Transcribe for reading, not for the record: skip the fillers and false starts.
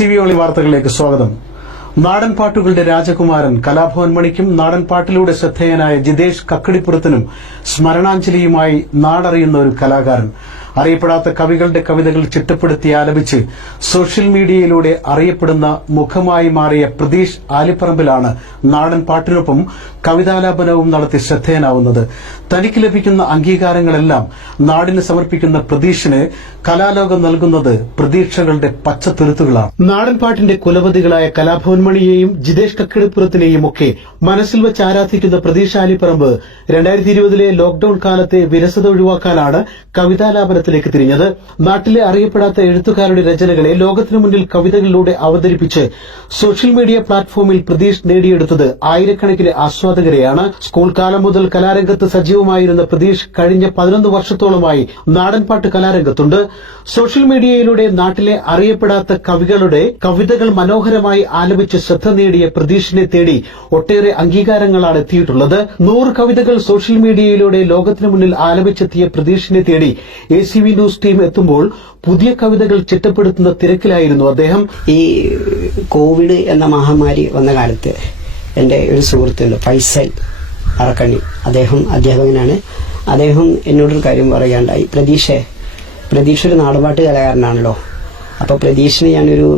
ACV only വാർത്തകളിലേക്ക് സ്വാഗതം. നാടൻ പാട്ടുകളുടെ രാജകുമാരൻ കലാഭവൻ മണിക്കും നാടൻ പാട്ടിലൂടെ ശ്രദ്ധേയനായ ജിതേഷ് കക്കടിപ്പുറത്തിനും സ്മരണാഞ്ജലിയുമായി നാടറിയുന്ന ഒരു കലാകാരൻ. അറിയപ്പെടാത്ത കവികളുടെ കവിതകൾ ചിട്ടപ്പെടുത്തി ആലപിച്ച് സോഷ്യൽ മീഡിയയിലൂടെ അറിയപ്പെടുന്ന മുഖമായി മാറിയ പ്രതീഷ് ആലിപ്പറമ്പിലാണ് നാടൻ പാട്ടിനൊപ്പം കവിതാലാപനവും നടത്തി ശ്രദ്ധേയനാവുന്നത്. തനിക്ക് ലഭിക്കുന്ന അംഗീകാരങ്ങളെല്ലാം നാടിന് സമർപ്പിക്കുന്ന പ്രതീഷിന് കലാലോകം നൽകുന്നത് പ്രതീക്ഷകളുടെ പച്ചത്തുരുത്തുകളാണ്. നാടൻ പാട്ടിന്റെ കുലപതികളായ കലാഭവൻ മണിയെയും ജിതേഷ് കക്കടിപ്പുറത്തിനെയും ഒക്കെ മനസ്സിൽ വെച്ച് ആരാധിക്കുന്ന പ്രതീഷ് ആലിപ്പറമ്പ് 2020 ലോക്ഡൌൺ കാലത്തെ വിരസത ഒഴിവാക്കാനാണ് കവിതാലാപനത്തിലേക്ക് തിരിഞ്ഞത്. നാട്ടിലെ അറിയപ്പെടാത്ത എഴുത്തുകാരുടെ രചനകളെ ലോകത്തിനു മുന്നിൽ കവിതകളിലൂടെ അവതരിപ്പിച്ച് സോഷ്യൽ മീഡിയ പ്ലാറ്റ്ഫോമിൽ പ്രതീഷ് നേടിയെടുത്തത് ആയിരക്കണക്കിന് ആസ്വാദകരെയാണ്. സ്കൂൾ കാലം മുതൽ കലാരംഗത്ത് സജീവമായിരുന്ന പ്രതീഷ് കഴിഞ്ഞ 11 വർഷത്തോളമായി നാടൻപാട്ട് കലാരംഗത്തുണ്ട്. സോഷ്യൽ മീഡിയയിലൂടെ നാട്ടിലെ അറിയപ്പെടാത്ത കവികളുടെ കവിതകൾ മനോഹരമായി ആലപിച്ച് ശ്രദ്ധ നേടിയ പ്രതീഷിനെ തേടി ഒട്ടേറെ അംഗീകാരങ്ങളാണ് എത്തിയിട്ടുള്ളത്. 100 കവിതകൾ സോഷ്യൽ മീഡിയയിലൂടെ ലോകത്തിനു മുന്നിൽ ആലപിച്ചെത്തിയ പ്രതീഷിനെ തേടി ACV ന്യൂസ് ടീം എത്തുമ്പോൾ പുതിയ കവിതകൾ ചിട്ടപ്പെടുത്തുന്ന തിരക്കിലായിരുന്നു അദ്ദേഹം. ഈ കോവിഡ് എന്ന മഹാമാരി വന്ന കാലത്ത് എൻ്റെ ഒരു സുഹൃത്തുണ്ട്, ഫൈസൽ അറക്കണി. അദ്ദേഹം അധ്യാപകനാണ്. അദ്ദേഹം എന്നോടൊരു കാര്യം പറയാണ്ടായി, പ്രതീഷ് ഒരു നാടൻപാട്ട് കലാകാരനാണല്ലോ, അപ്പോൾ പ്രതീഷിന് ഞാനൊരു